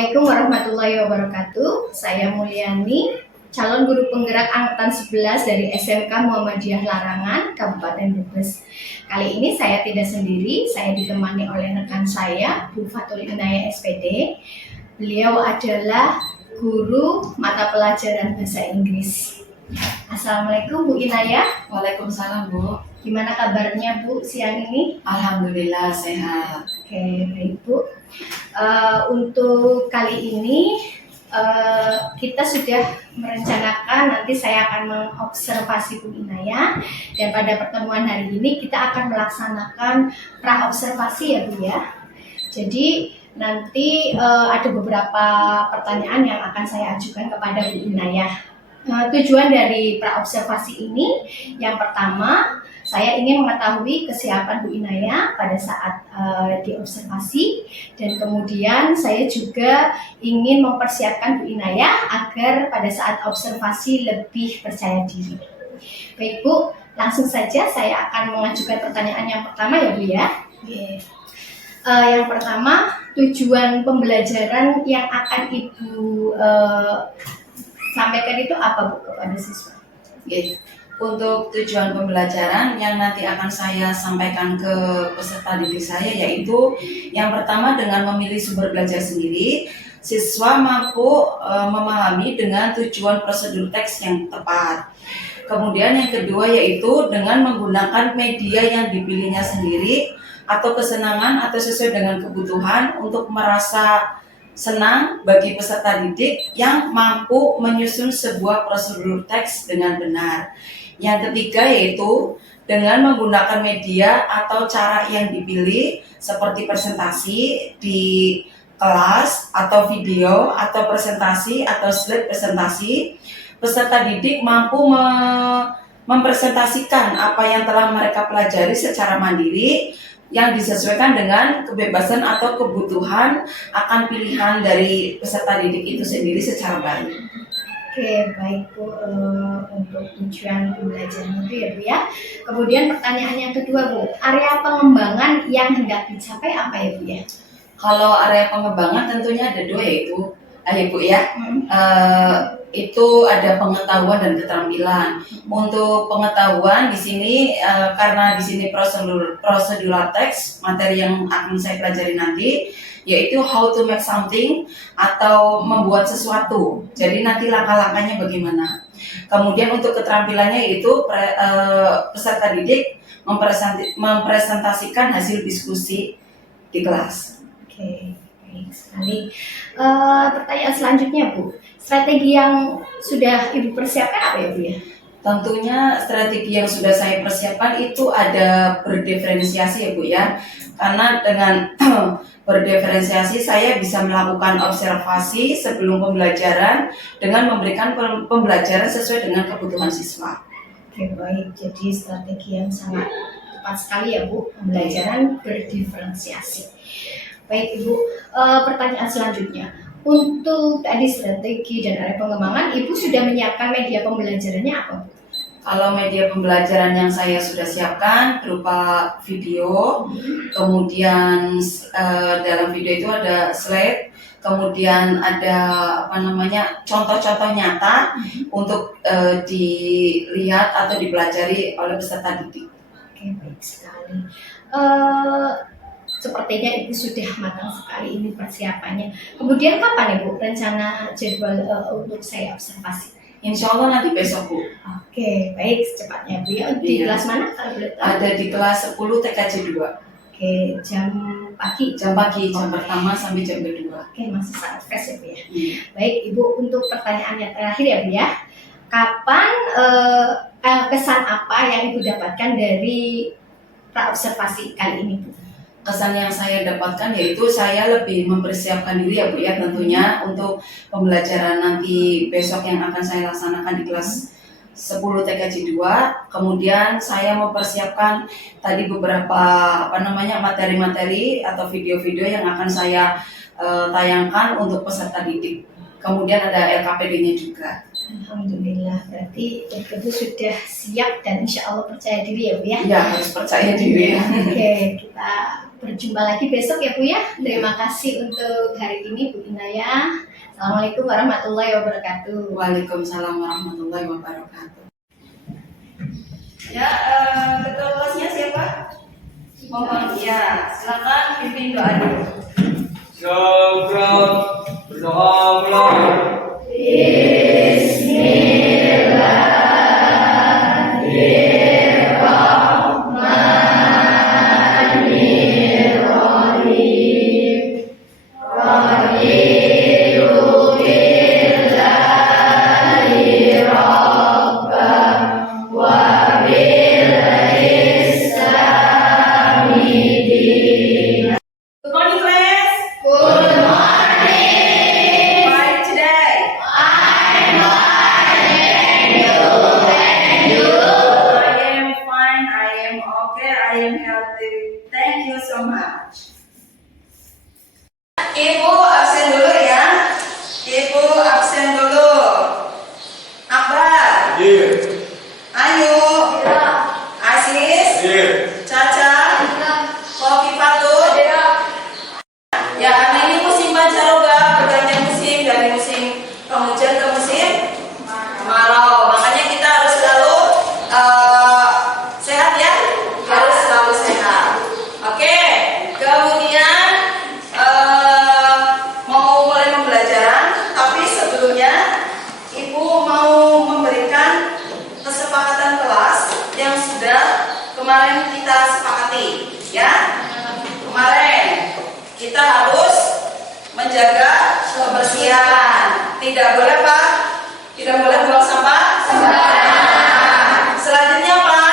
Assalamualaikum warahmatullahi wabarakatuh. Saya Mulyani, calon guru penggerak angkatan 11 dari SMK Muhammadiyah Larangan, Kabupaten Brebes. Kali ini saya tidak sendiri, saya ditemani oleh rekan saya, Bu Fatul Inayah SPD. Beliau adalah guru mata pelajaran bahasa Inggris. Assalamualaikum Bu Inayah. Waalaikumsalam Bu. Gimana kabarnya Bu siang ini? Alhamdulillah sehat. Oke, baik Bu. Untuk kali ini kita sudah merencanakan nanti saya akan mengobservasi Bu Inayah, dan pada pertemuan hari ini kita akan melaksanakan pra-observasi ya Bu ya. Jadi nanti ada beberapa pertanyaan yang akan saya ajukan kepada Bu Inayah. Tujuan dari pra-observasi ini, yang pertama, saya ingin mengetahui kesiapan Bu Inayah pada saat diobservasi, dan kemudian saya juga ingin mempersiapkan Bu Inayah agar pada saat observasi lebih percaya diri. Baik Bu, langsung saja saya akan mengajukan pertanyaan yang pertama ya Bu ya. Yang pertama, tujuan pembelajaran yang akan Ibu sampaikan itu apa Bu kepada siswa? Untuk tujuan pembelajaran yang nanti akan saya sampaikan ke peserta didik saya, yaitu yang pertama, dengan memilih sumber belajar sendiri, siswa mampu memahami dengan tujuan prosedur teks yang tepat. Kemudian yang kedua yaitu dengan menggunakan media yang dipilihnya sendiri atau kesenangan atau sesuai dengan kebutuhan untuk merasa senang bagi peserta didik yang mampu menyusun sebuah prosedur teks dengan benar. Yang ketiga yaitu dengan menggunakan media atau cara yang dipilih seperti presentasi di kelas atau video atau presentasi atau slide presentasi, peserta didik mampu mempresentasikan apa yang telah mereka pelajari secara mandiri yang disesuaikan dengan kebebasan atau kebutuhan akan pilihan dari peserta didik itu sendiri secara baik. Oke, baik Bu, untuk tujuan pembelajaran itu ya Bu ya. Kemudian pertanyaan yang kedua Bu, area pengembangan yang hendak dicapai apa ya Bu ya? Kalau area pengembangan tentunya ada dua, yaitu Bu ya. Itu ada pengetahuan dan keterampilan. Untuk pengetahuan di sini karena di sini prosedural text, materi yang akan saya pelajari nanti yaitu how to make something atau membuat sesuatu. Jadi nanti langkah-langkahnya bagaimana. Kemudian untuk keterampilannya yaitu peserta didik mempresentasikan hasil diskusi di kelas. Oke, baik sekali. Pertanyaan selanjutnya Bu, strategi yang sudah Ibu persiapkan apa ya Bu ya? Tentunya strategi yang sudah saya persiapkan itu ada berdiferensiasi ya Bu ya. Karena dengan berdiferensiasi saya bisa melakukan observasi sebelum pembelajaran dengan memberikan pembelajaran sesuai dengan kebutuhan siswa. Oke, baik. Jadi strategi yang sangat tepat sekali ya Bu, pembelajaran berdiferensiasi. Baik Ibu, pertanyaan selanjutnya. Untuk tadi strategi dan area pengembangan, Ibu sudah menyiapkan media pembelajarannya apa Bu? Kalau media pembelajaran yang saya sudah siapkan berupa video, kemudian dalam video itu ada slide, kemudian ada contoh-contoh nyata untuk dilihat atau dipelajari oleh peserta didik. Oke, baik sekali. Sepertinya Ibu sudah matang sekali ini persiapannya. Kemudian kapan Ibu rencana jadwal untuk saya observasi? Insya Allah nanti besok Bu. Oke, baik, secepatnya Bu ya. Di kelas mana kalau boleh tahu? Ada di kelas 10 TKJ 2. Oke, jam pagi. Jam pertama sampai jam kedua. Oke, masih sangat fresh ya Bu ya. Baik Ibu, untuk pertanyaan yang terakhir ya Bu ya. Kapan kesan apa yang Ibu dapatkan dari pra-observasi kali ini Bu? Kesan yang saya dapatkan yaitu saya lebih mempersiapkan diri ya Bu ya, tentunya untuk pembelajaran nanti besok yang akan saya laksanakan di kelas 10 TKJ 2. Kemudian saya mempersiapkan tadi beberapa materi-materi atau video-video yang akan saya tayangkan untuk peserta didik. Kemudian ada LKPD-nya juga. Alhamdulillah, berarti Ibu sudah siap dan insya Allah percaya diri ya Bu ya? Ya, harus percaya diri. Oke, kita berjumpa lagi besok ya Bu ya. Terima kasih untuk hari ini Bu Inaya. Assalamualaikum warahmatullahi wabarakatuh. Waalaikumsalam warahmatullahi wabarakatuh. Ya, ketua kelasnya siapa? Mohon ya, silakan pimpin doa dulu. Syukran, berdoa mulai. Good morning, class. Good morning. How are you today? I am fine. I am okay. I am healthy. Thank you so much. Ibu absen dulu ya. Ibu absen dulu. Akbar, Hadir. Ayu, Aziz, Hadir. Caca, Kopi Patut. Ya, karena ini musim pancaroba, pergantian musim dari musim penghujan ke musim kemarau. Makanya kita harus selalu sehat ya, harus selalu sehat. Oke, kemudian mau mulai pembelajaran, tapi sebelumnya Ibu mau memberikan kesepakatan kelas yang sudah kemarin kita sepakati, ya. Kemarin kita harus menjaga kebersihan. Tidak boleh Pak, tidak boleh buang sampah sembarangan. Selanjutnya apa?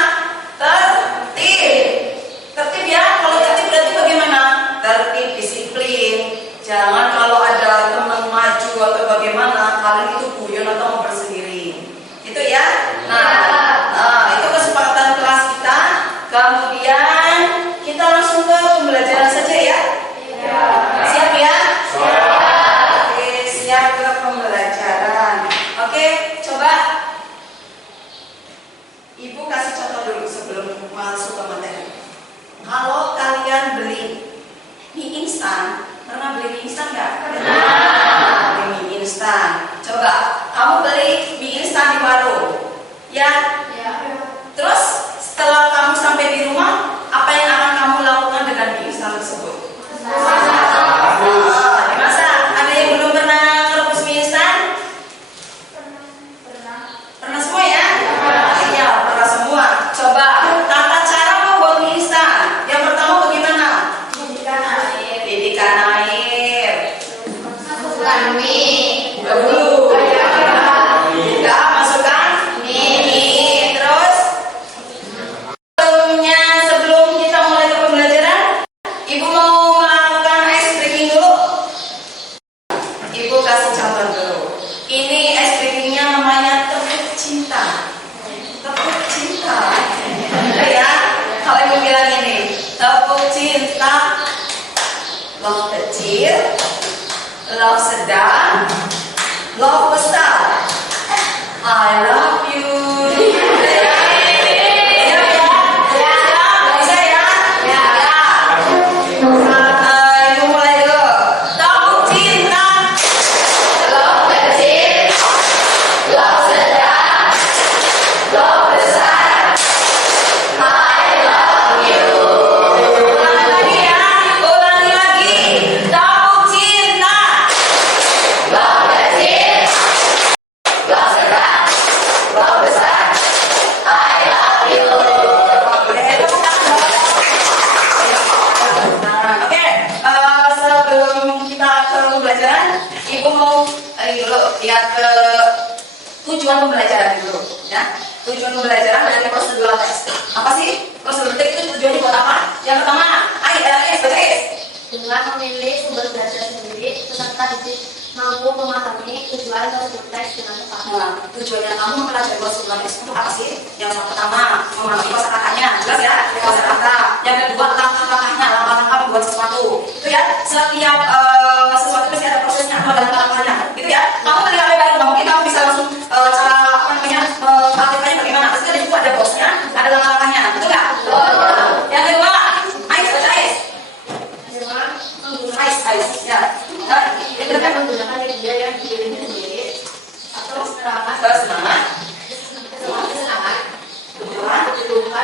Tertib. Tertib ya. Kalau tertib berarti bagaimana? Tertib, disiplin. Jangan kalau ada teman maju atau bagaimana, kalian itu guyon atau ngobrol sendiri. Itu ya. Nah, itu kesepakatan kelas kita. Kemudian kita langsung ke pembelajaran saja ya. Siap ya? Oke, siap ke pembelajaran. Oke, coba Ibu kasih contoh dulu sebelum masuk ke materi. Kalau kalian beli mie instan, pernah beli mie instan nggak? Pernah. Beli mie instan. Coba kamu beli mie instan di warung, ya? Terus setelah kamu sampai di rumah, apa yang akan kamu lakukan dengan mie instan tersebut? Dimasak. Ada yang belum pernah rebus mie instan? Pernah semua ya? Iya, pernah semua. Coba tata cara membuat mie instan. Yang pertama bagaimana? Didihkan air. Dahulu. Ya, masukkan mie. Terus sebelum kita mulai ke pembelajaran, Ibu mau melakukan ice breaking dulu. Ibu kasih contoh dulu. Ini ice breakingnya namanya tepuk cinta. Tepuk cinta. Ya, kalau Ibu bilang ini, tepuk cinta. Love kecil, love sedang, love besar. I love you. Ibu mulai dulu. Tepuk cinta. Love kecil, love sedang, love besar. I love you. Ulangi lagi ya. Ulangi lagi. Tepuk cinta. Love kecil, love sedang, love besar. I love you. Oke, sebelum kita ke pembelajaran, Ibu mau dulu lihat ke tujuan pembelajaran dulu, ya. Tujuan pembelajaran ada prosedural tes. Apa sih prosedural tes itu tujuannya buat apa? Yang pertama, baca Dengan memilih sumber belajar sendiri, peserta didik mampu memahami tujuan tersebut teks dengan tepat. Nah, tujuannya kamu mempelajari prosedural tes itu apa sih? Yang pertama, memahami kosakatanya, jelas ya, kosakata. Yang kedua, langkah-langkahnya, langkah-langkah membuat sesuatu. Itu ya, setiap sesuatu pasti ada prosesnya, ada langkah-langkahnya. Gitu ya. Kamu beli HP baru, nggak mungkin kamu bisa langsung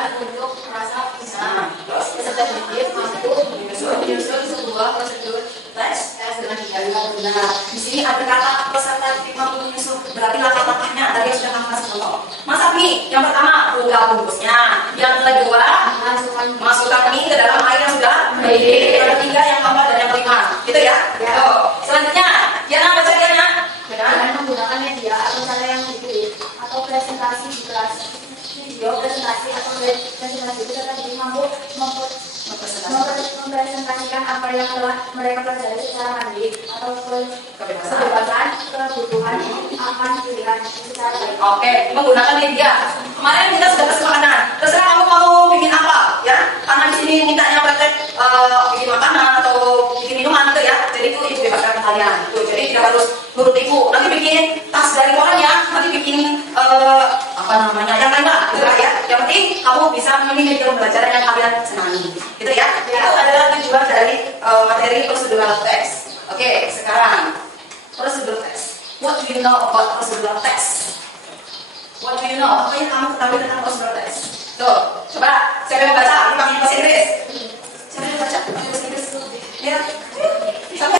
tujuan untuk merasa bisa. Peserta didik mampu menyusun sebuah prosedur tes dengan benar. Di sini ada kata peserta didik mampu menyusun, berarti langkah-langkahnya tadi yang sudah kamu kasih contoh. Masak mie, yang pertama buka bungkusnya, yang kedua masukkan mie ke dalam air yang sudah mendidih, yang ketiga yang keempat dan yang kelima, gitu ya. Tuh. Selanjutnya, Diana baca Diana. Dengan menggunakan media atau cara yang dipilih atau presentasi di kelas, video presentasi atau presentasi peserta didik mampu mempresentasikan apa yang telah mereka pelajari secara mandiri atau kebebasan kebutuhan akan pilihan secara baik. Oke, menggunakan media. Kemarin kita sudah kesepakatan. Terserah kamu mau bikin apa, ya. Karena di sini mintanya praktek bikin makanan atau bikin minuman gitu ya. Jadi itu ibu bebaskan kalian. Tuh, jadi tidak harus nurut ibu. Nanti bikin tas dari koran ya. Nanti bikin apa namanya yang lain lah, gitu lah ya. Yang penting kamu bisa memilih pembelajaran yang kalian senangi, gitu ya. Itu adalah tujuan dari materi prosedural test. Oke, sekarang prosedur test. What do you know about prosedural test? What do you know? Apa yang kamu ketahui tentang prosedural test? Tuh, coba siapa yang mau baca? Ini pakai bahasa Inggris. Siapa yang baca? Pakai bahasa Inggris. Ya. Sampai.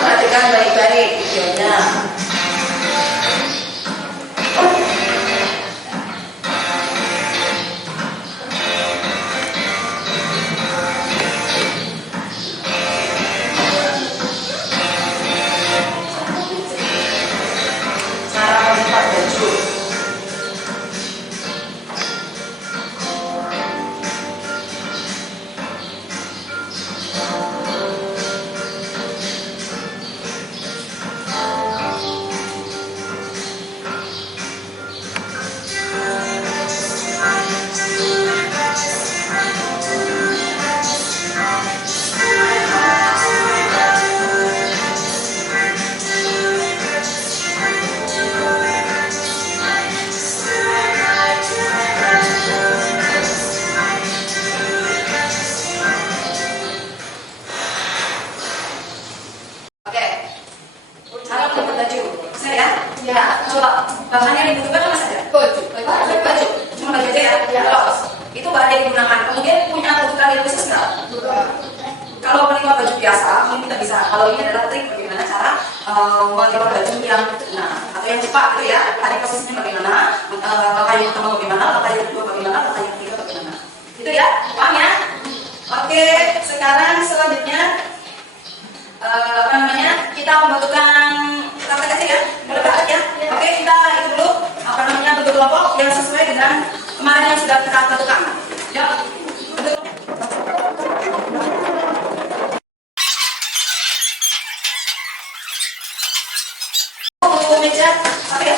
Perhatikan baik-baik videonya. Cara melipat baju. Oke, cara melipat baju. Bisa ya? Ya. Coba bahannya yang dibutuhkan apa saja? Baju. Cuma baju aja ya? Ya. Terus itu bahan yang digunakan. Kemudian punya kebutuhan khusus nggak? Kalau melipat baju biasa, mungkin kita bisa. Kalau ini adalah trik bagaimana cara melipat baju yang atau yang cepat gitu ya. Tadi posisinya bagaimana, langkah yang pertama bagaimana, langkah yang kedua bagaimana, langkah yang ketiga bagaimana. Itu ya, paham ya? Oke, sekarang selanjutnya apa namanya, kita membutuhkan aplikasi ya, mudah ya. Oke, kita itu dulu apa namanya bentuk kelompok yang sesuai dengan kemarin yang sudah kita tentukan. Ya. Butuh meja, apa ya?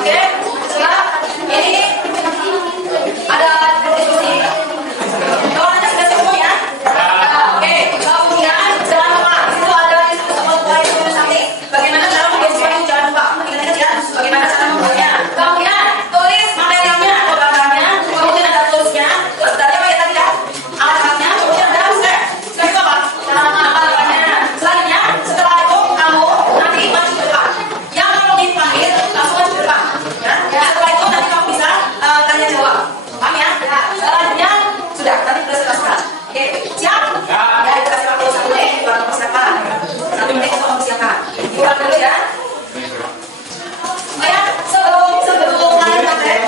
Oke, setelah ini ada diskusi. Kalau anda sudah semua ya. Oke, kemudian jangan lupa itu ada diskusi mulai dari nanti. Bagaimana cara membuatnya? Jangan lupa. Ingat ya, bagaimana cara membuatnya. Kemudian tulis materialnya atau gambarnya. Kemudian ada tulisnya. Terus tadi apa ya tadi ya? Alat-alatnya. Kemudian ada step. Step itu apa? Alat-alatnya. Selanjutnya, setelah itu kamu nanti maju ke depan. Yang kamu dipanggil langsung maju ke depan. Ya. Setelah itu nanti kamu bisa tanya jawab. Paham ya? Selanjutnya sudah tadi sudah selesai. Oke, siap? Ya, kita kasih waktu 1 menit buat persiapan. 1 menit untuk persiapan. Buat dulu ya. Oh ya, sebelum kalian praktek,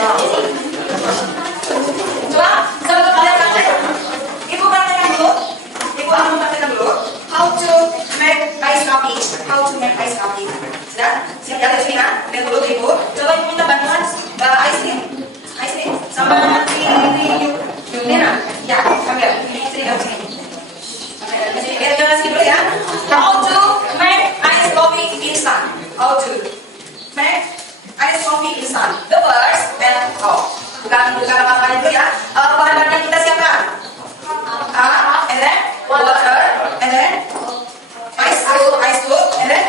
coba sebelum kalian praktek, ibu praktekkan dulu. Ibu akan praktekkan dulu. How to make ice coffee. How to make ice coffee. Sudah? Siap ya, dari sini kan? Lihat dulu ibu. Coba ibu minta bantuan ice cream. Ice cream. Sama Yunina. Ya, ambil. Sini, kamu sini. Oke, di sini. Lihat jangan sini dulu ya. How to make ice coffee instant. How to make ice coffee instant. The first and bukan apa-apa dulu ya. Bahan-bahan yang kita siapkan. And then water, and then ice cube, and then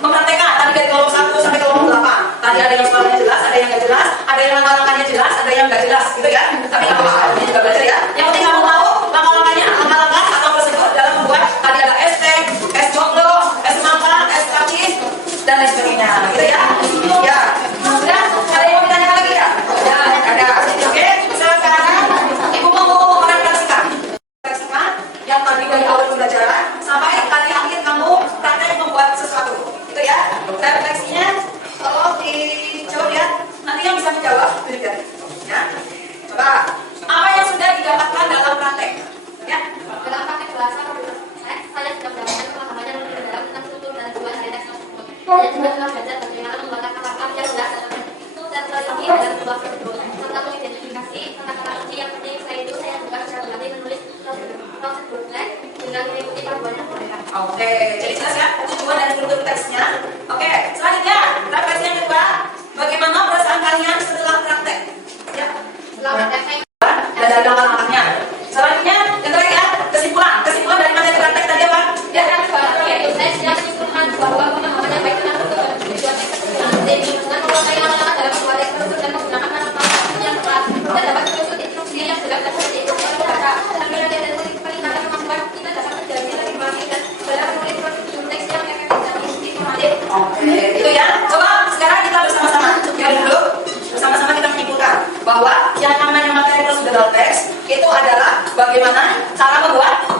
mempraktekkan tadi dari kelompok 1 sampai kelompok 8. Tadi ada yang soalnya jelas, ada yang nggak jelas, ada yang langkah-langkahnya jelas, ada yang nggak jelas, gitu ya. Tapi nggak apa-apa, ini juga belajar ya. Yang penting kamu tahu langkah-langkahnya, langkah-langkah atau prosedur dalam membuat tadi ada es teh, es joglo, es semangka, es kapis, dan lain sebagainya, gitu ya. Ya, sudah. Ada yang mau ditanya lagi ya? Ya, ada. Oke, sekarang ibu mau merefleksikan yang tadi dari awal pembelajaran sampai tadi akhir kamu praktek membuat sesuatu, gitu ya. Refleksinya tolong dijawab ya. Nanti yang bisa menjawab berikan. Ya, coba apa yang sudah didapatkan dalam praktek? Ya, Dalam praktek bahasa saya sudah mendapatkan pemahaman yang lebih dalam tentang struktur dan tujuan dari teks tersebut. Saya juga telah belajar bagaimana membuat kata-kata yang jelas dan terperinci dalam sebuah prosedur, serta mengidentifikasi kata-kata kunci yang penting. Selain itu, saya juga sudah berlatih menulis prosedur teks dengan mengikuti panduan yang berbeda. oke. Jadi jelas ya tujuan dan struktur teksnya. Oke, selanjutnya refleksi yang kedua. Bagaimana perasaan kalian setelah praktek? Ya, Setelah praktek saya dan dari langkah-langkahnya. Selanjutnya yang terakhir ya, kesimpulan. Kesimpulan dari materi praktek tadi apa? ya kan yaitu saya sudah menyimpulkan bahwa pemahaman yang baik tentang struktur dan tujuan teks tersebut dengan menguasai langkah-langkah dalam membuat teks tersebut dan menggunakan kata-kata yang tepat dan dapat menyusun instruksi yang jelas dan seperti itu saya membaca dan menilai dan peningkatan kemampuan kita dapat menjalani lebih baik dan dalam menulis prosedur teks yang efektif dan informatif. Oke, itu ya. Coba sekarang kita bersama-sama yang dulu bersama-sama kita menyimpulkan bahwa yang namanya materi prosedural teks itu adalah bagaimana cara membuat